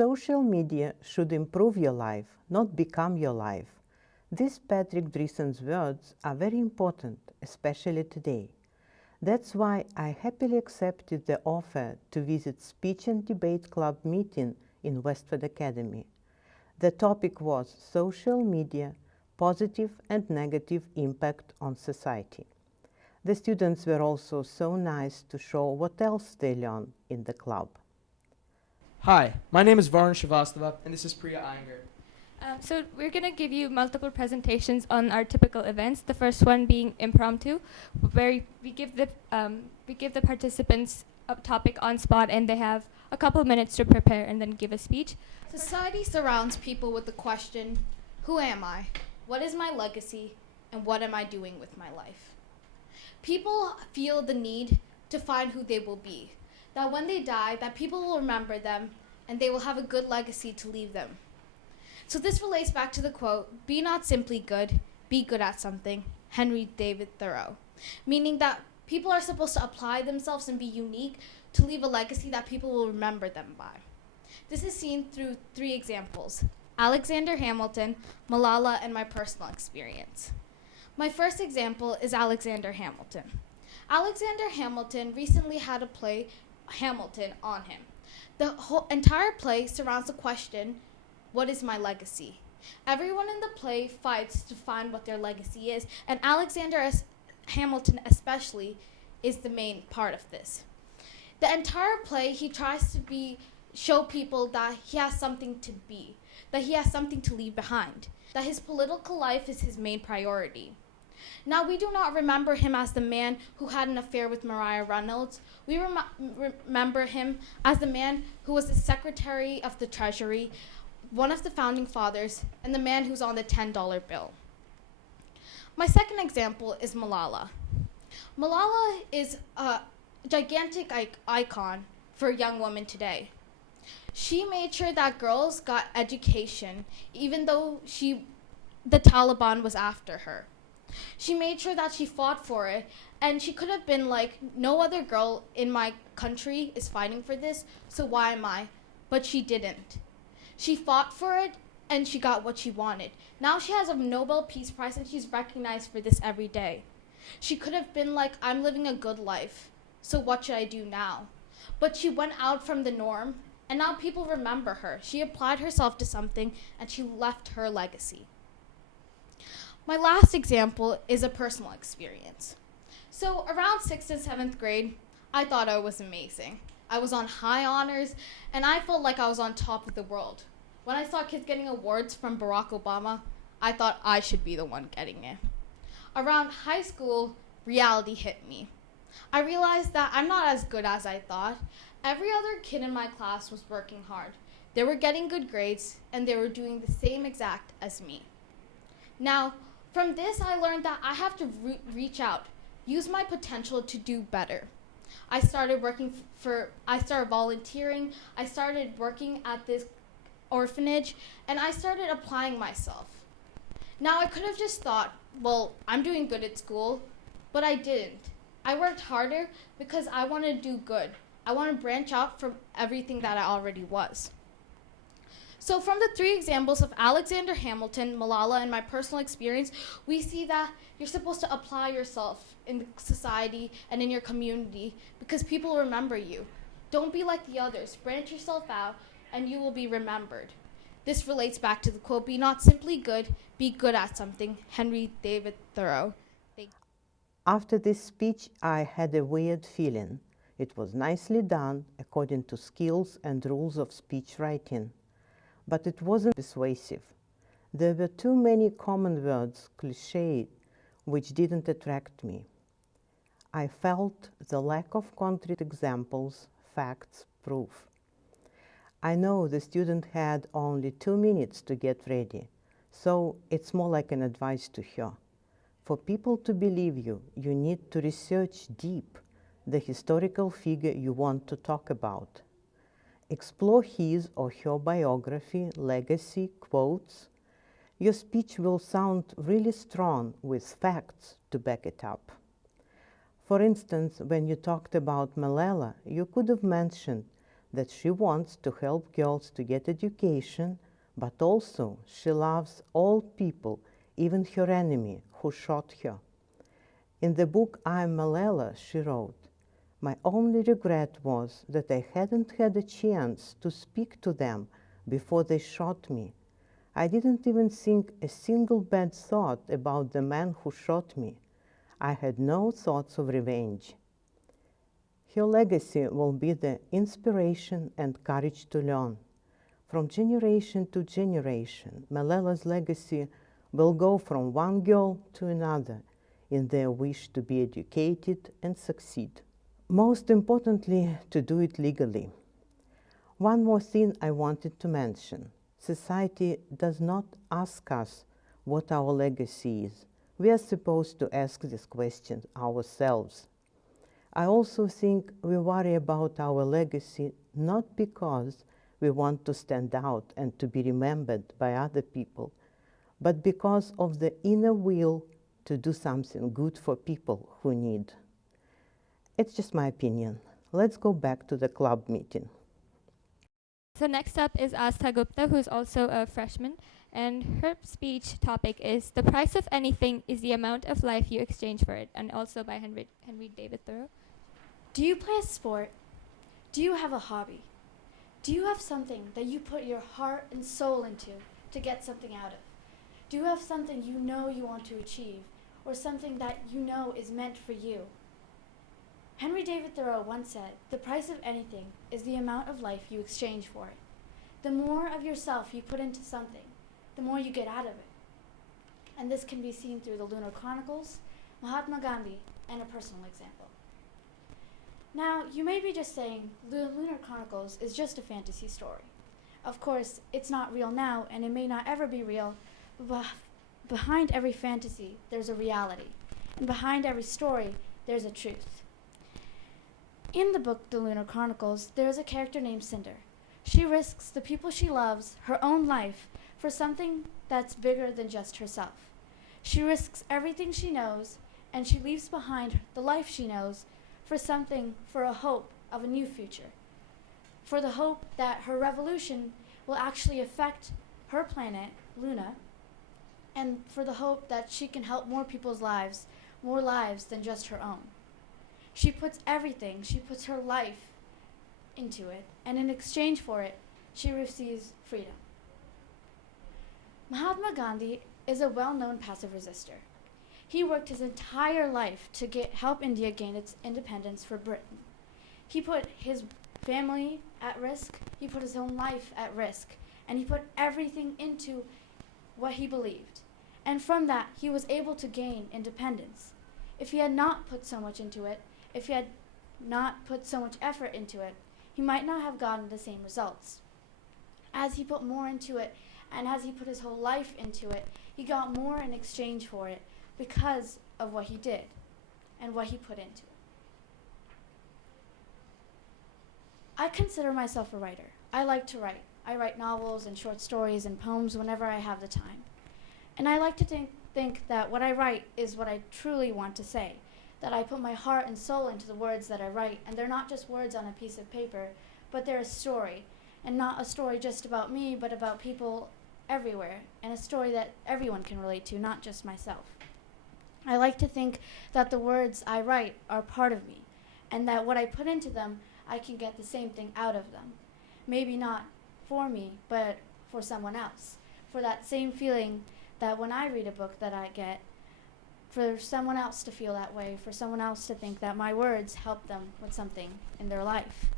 Social media should improve your life, not become your life. These Patrick Drissen's words are very important, especially today. That's why I happily accepted the offer to visit Speech and Debate Club meeting in Westwood Academy. The topic was social media, positive and negative impact on society. The students were also so nice to show what else they learned in the club. Hi, my name is Varun Shrivastava, and this is Priya Iyengar. So we're going to give you multiple presentations on our typical events. The first one being impromptu, where we give the participants a topic on spot, and they have a couple minutes to prepare and then give a speech. Society surrounds people with the question, who am I? What is my legacy? And what am I doing with my life? People feel the need to find who they will be, that when they die, that people will remember them and they will have a good legacy to leave them. So this relates back to the quote, be not simply good, be good at something, Henry David Thoreau, meaning that people are supposed to apply themselves and be unique to leave a legacy that people will remember them by. This is seen through 3 examples, Alexander Hamilton, Malala, and my personal experience. My first example is Alexander Hamilton. Alexander Hamilton recently had a play, Hamilton, on him. The whole entire play surrounds the question, what is my legacy? Everyone in the play fights to find what their legacy is, and Alexander Hamilton especially is the main part of this. The entire play, he tries to show people that he has something to be, that he has something to leave behind, that his political life is his main priority. Now, we do not remember him as the man who had an affair with Maria Reynolds. We remember him as the man who was the Secretary of the Treasury, one of the founding fathers, and the man who's on the $10 bill. My second example is Malala. Malala is a gigantic icon for young women today. She made sure that girls got education, even though the Taliban was after her. She made sure that she fought for it, and she could have been like, no other girl in my country is fighting for this, so why am I? But she didn't. She fought for it, and she got what she wanted. Now she has a Nobel Peace Prize, and she's recognized for this every day. She could have been like, I'm living a good life, so what should I do now? But she went out from the norm, and now people remember her. She applied herself to something, and she left her legacy. My last example is a personal experience. So around 6th and 7th grade, I thought I was amazing. I was on high honors, and I felt like I was on top of the world. When I saw kids getting awards from Barack Obama, I thought I should be the one getting it. Around high school, reality hit me. I realized that I'm not as good as I thought. Every other kid in my class was working hard. They were getting good grades, and they were doing the same exact as me. Now, from this, I learned that I have to reach out, use my potential to do better. I started volunteering, I started working at this orphanage, and I started applying myself. Now, I could have just thought, well, I'm doing good at school, but I didn't. I worked harder because I want to do good. I want to branch out from everything that I already was. So from the 3 examples of Alexander Hamilton, Malala, and my personal experience, we see that you're supposed to apply yourself in society and in your community because people remember you. Don't be like the others. Branch yourself out and you will be remembered. This relates back to the quote, be not simply good, be good at something, Henry David Thoreau. After this speech, I had a weird feeling. It was nicely done according to skills and rules of speech writing. But it wasn't persuasive. There were too many common words, cliché, which didn't attract me. I felt the lack of concrete examples, facts, proof. I know the student had only 2 minutes to get ready, so it's more like an advice to her. For people to believe you, you need to research deep the historical figure you want to talk about. Explore his or her biography, legacy, quotes. Your speech will sound really strong with facts to back it up. For instance, when you talked about Malala, you could have mentioned that she wants to help girls to get education, but also she loves all people, even her enemy who shot her. In the book I Am Malala, she wrote, "My only regret was that I hadn't had a chance to speak to them before they shot me. I didn't even think a single bad thought about the man who shot me. I had no thoughts of revenge." Her legacy will be the inspiration and courage to learn. From generation to generation, Malala's legacy will go from one girl to another in their wish to be educated and succeed. Most importantly, to do it legally. One more thing I wanted to mention. Society does not ask us what our legacy is. We are supposed to ask this question ourselves. I also think we worry about our legacy not because we want to stand out and to be remembered by other people, but because of the inner will to do something good for people who need. It's just my opinion. Let's go back to the club meeting. So next up is Astha Gupta, who's also a freshman, and her speech topic is "The price of anything is the amount of life you exchange for it," and also by Henry David Thoreau. Do you play a sport? Do you have a hobby? Do you have something that you put your heart and soul into to get something out of? Do you have something you know you want to achieve, or something that you know is meant for you? Henry David Thoreau once said, "The price of anything is the amount of life you exchange for it." The more of yourself you put into something, the more you get out of it. And this can be seen through the Lunar Chronicles, Mahatma Gandhi, and a personal example. Now, you may be just saying, the Lunar Chronicles is just a fantasy story. Of course, it's not real now, and it may not ever be real, but behind every fantasy, there's a reality. And behind every story, there's a truth. In the book, The Lunar Chronicles, there is a character named Cinder. She risks the people she loves, her own life, for something that's bigger than just herself. She risks everything she knows, and she leaves behind the life she knows for something, for a hope of a new future, for the hope that her revolution will actually affect her planet, Luna, and for the hope that she can help more people's lives, more lives than just her own. She puts everything, she puts her life into it, and in exchange for it, she receives freedom. Mahatma Gandhi is a well-known passive resistor. He worked his entire life to help India gain its independence for Britain. He put his family at risk, he put his own life at risk, and he put everything into what he believed. And from that, he was able to gain independence. If he had not put so much into it, if he had not put so much effort into it, he might not have gotten the same results. As he put more into it, and as he put his whole life into it, he got more in exchange for it because of what he did and what he put into it. I consider myself a writer. I like to write. I write novels and short stories and poems whenever I have the time. And I like to think that what I write is what I truly want to say, that I put my heart and soul into the words that I write, and they're not just words on a piece of paper, but they're a story, and not a story just about me, but about people everywhere, and a story that everyone can relate to, not just myself. I like to think that the words I write are part of me, and that what I put into them, I can get the same thing out of them. Maybe not for me, but for someone else. For that same feeling that when I read a book that I get, for someone else to feel that way, for someone else to think that my words help them with something in their life.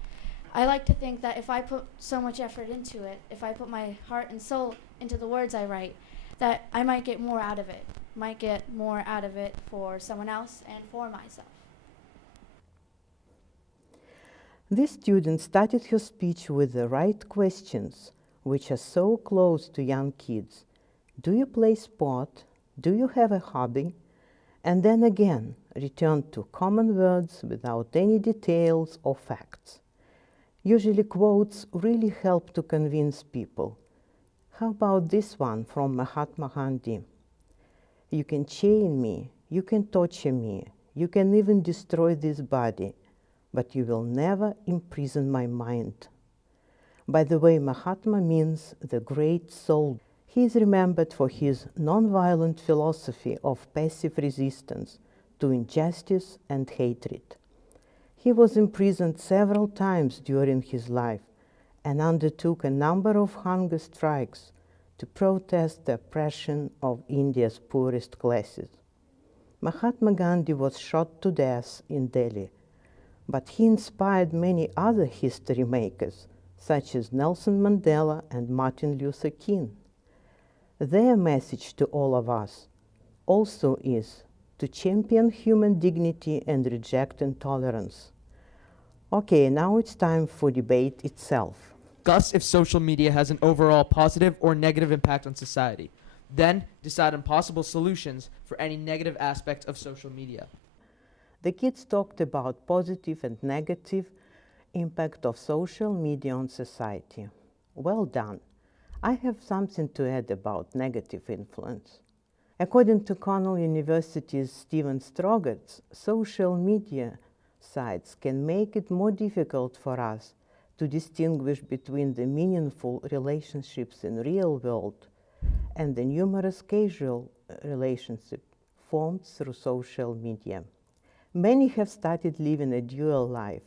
I like to think that if I put so much effort into it, if I put my heart and soul into the words I write, that I might get more out of it. Might get more out of it for someone else and for myself. This student started her speech with the right questions, which are so close to young kids. Do you play sport? Do you have a hobby? And then again, returned to common words without any details or facts. Usually quotes really help to convince people. How about this one from Mahatma Gandhi? You can chain me, you can torture me, you can even destroy this body, but you will never imprison my mind. By the way, Mahatma means the great soul. He is remembered for his nonviolent philosophy of passive resistance to injustice and hatred. He was imprisoned several times during his life and undertook a number of hunger strikes to protest the oppression of India's poorest classes. Mahatma Gandhi was shot to death in Delhi, but he inspired many other history makers, such as Nelson Mandela and Martin Luther King. Their message to all of us also is to champion human dignity and reject intolerance. Okay, now it's time for debate itself. Discuss if social media has an overall positive or negative impact on society. Then decide on possible solutions for any negative aspect of social media. The kids talked about positive and negative impact of social media on society. Well done. I have something to add about negative influence. According to Cornell University's Steven Strogatz, social media sites can make it more difficult for us to distinguish between the meaningful relationships in real world and the numerous casual relationships formed through social media. Many have started living a dual life.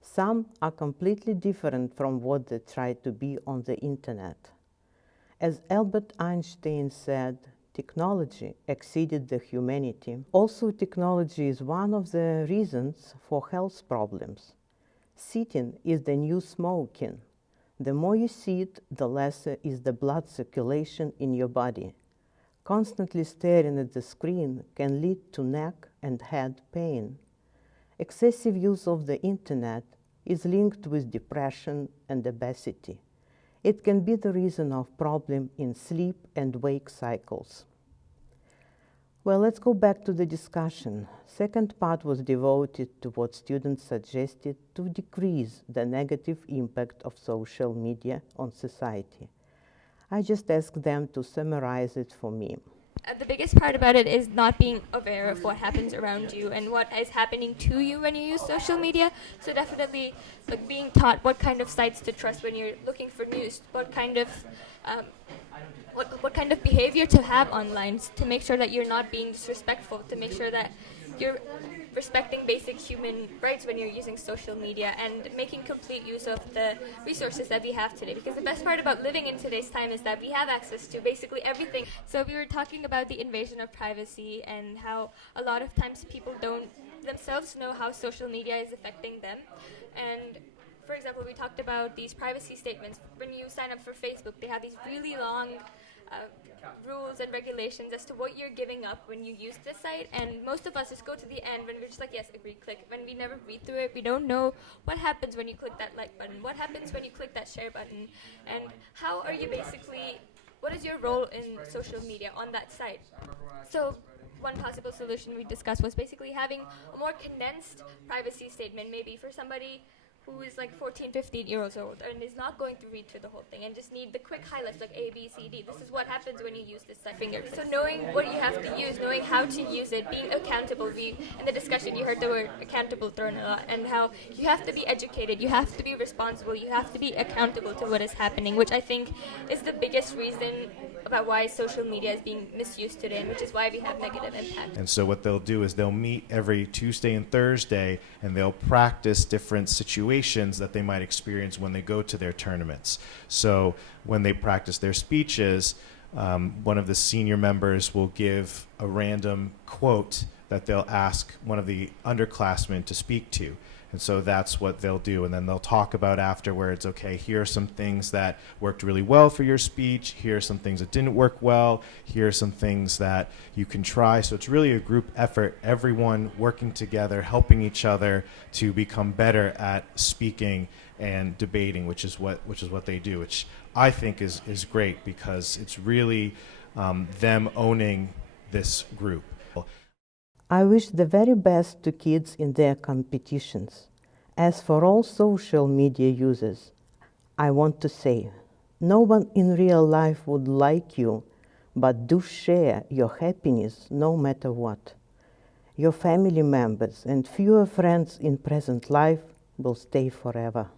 Some are completely different from what they try to be on the internet. As Albert Einstein said, technology exceeded the humanity. Also, technology is one of the reasons for health problems. Sitting is the new smoking. The more you sit, the lesser is the blood circulation in your body. Constantly staring at the screen can lead to neck and head pain. Excessive use of the internet is linked with depression and obesity. It can be the reason of problem in sleep and wake cycles. Well, let's go back to the discussion. Second part was devoted to what students suggested to decrease the negative impact of social media on society. I just asked them to summarize it for me. The biggest part about it is not being aware of what happens around you and what is happening to you when you use social media. So definitely like being taught what kind of sites to trust when you're looking for news, what kind of behavior to have online to make sure that you're not being disrespectful, to make sure that you're respecting basic human rights when you're using social media and making complete use of the resources that we have today. Because the best part about living in today's time is that we have access to basically everything. So we were talking about the invasion of privacy and how a lot of times people don't themselves know how social media is affecting them. And for example, we talked about these privacy statements. When you sign up for Facebook, they have these really long rules and regulations as to what you're giving up when you use this site, and most of us just go to the end when we're just like, yes, agree, click. When we never read through it, we don't know what happens when you click that like button, what happens when you click that share button, and how are you basically, what is your role in social media on that site? So one possible solution we discussed was basically having a more condensed privacy statement, maybe for somebody who is like 14, 15 years old and is not going to read through the whole thing and just need the quick highlights like A, B, C, D. This is what happens when you use this finger. So knowing what you have to use, knowing how to use it, being accountable. In the discussion you heard the word accountable thrown a lot, and how you have to be educated, you have to be responsible, you have to be accountable to what is happening, which I think is the biggest reason about why social media is being misused today, and which is why we have negative impact. And so what they'll do is they'll meet every Tuesday and Thursday, and they'll practice different situations that they might experience when they go to their tournaments. So when they practice their speeches, one of the senior members will give a random quote that they'll ask one of the underclassmen to speak to. And so that's what they'll do. And then they'll talk about afterwards, okay, here are some things that worked really well for your speech. Here are some things that didn't work well. Here are some things that you can try. So it's really a group effort, everyone working together, helping each other to become better at speaking and debating, which is what they do, which I think is great, because it's really them owning this group. I wish the very best to kids in their competitions. As for all social media users, I want to say, no one in real life would like you, but do share your happiness no matter what. Your family members and fewer friends in present life will stay forever.